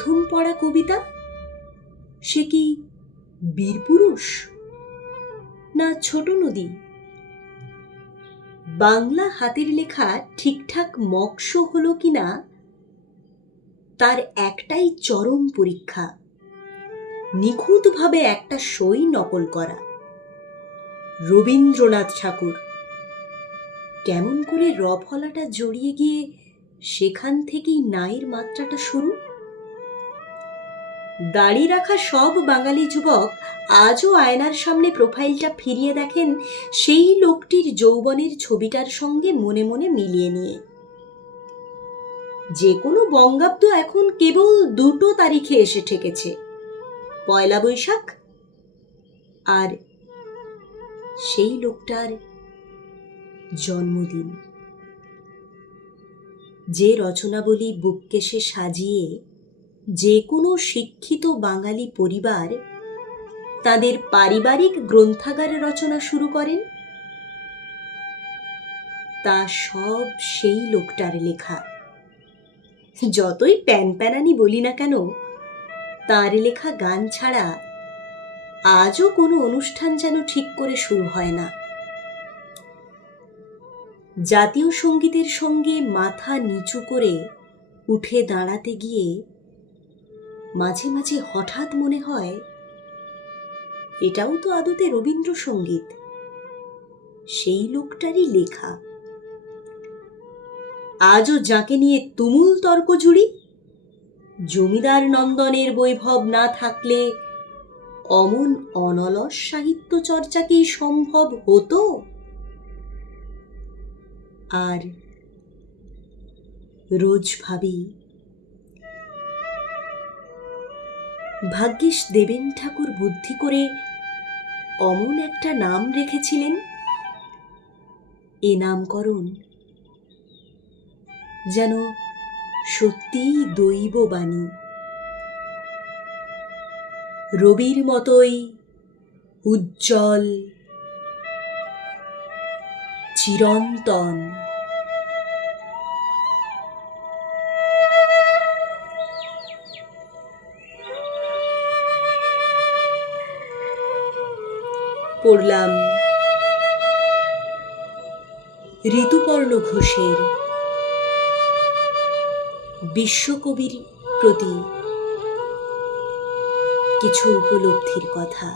প্রথম পড়া কবিতা সে কি বীরপুরুষ না ছোট নদী? বাংলা হাতের লেখা ঠিকঠাক মকশো হলো কিনা তার একটাই চরম পরীক্ষা, নিখুঁতভাবে একটা সই নকল করা। রবীন্দ্রনাথ ঠাকুর কেমন করে রফলাটা জড়িয়ে গিয়ে সেখান থেকেই নায়ের মাত্রাটা শুরু। দাড়ি রাখা সব বাঙালি যুবক আজও আয়নার সামনে প্রোফাইলটা ফিরিয়ে দেখেন সেই লোকটির যৌবনের ছবিটার সঙ্গে মনে মনে মিলিয়ে নিয়ে। যে কোনো বঙ্গাব্দ এখন কেবল দুটো তারিখে এসে ঠেকেছে, পয়লা বৈশাখ আর সেই লোকটার জন্মদিন। যে রচনাবলী বুককেশে সাজিয়ে যে কোনো শিক্ষিত বাঙালি পরিবার তাদের পারিবারিক গ্রন্থাগার রচনা শুরু করেন, তা সব সেই লোকটার লেখা। যতই প্যানপ্যানানি বলি না কেন, তার লেখা গান ছাড়া আজও কোনো অনুষ্ঠান যেন ঠিক করে শুরু হয় না। জাতীয় সঙ্গীতের সঙ্গে মাথা নিচু করে উঠে দাঁড়াতে গিয়ে মাঝে মাঝে হঠাৎ মনে হয় এটাও তো আদতে রবীন্দ্রসঙ্গীত, সেই লোকটারই লেখা। আজও যাকে নিয়ে তুমুল তর্ক জুড়ি, জমিদার নন্দনের বৈভব না থাকলে অমন অনলস সাহিত্য চর্চা কি সম্ভব হতো? আর রোজ ভাবি, ভাগ্যিস দেবেন ঠাকুর বুদ্ধি করে অমন একটা নাম রেখেছিলেন। এ নামকরণ যেন সত্যিই দৈববাণী। রবির মতোই উজ্জ্বল, চিরন্তন। পড়লাম ঋতুপর্ণ ঘোষের বিশ্বকবির প্রতি কিছু উপলব্ধির কথা।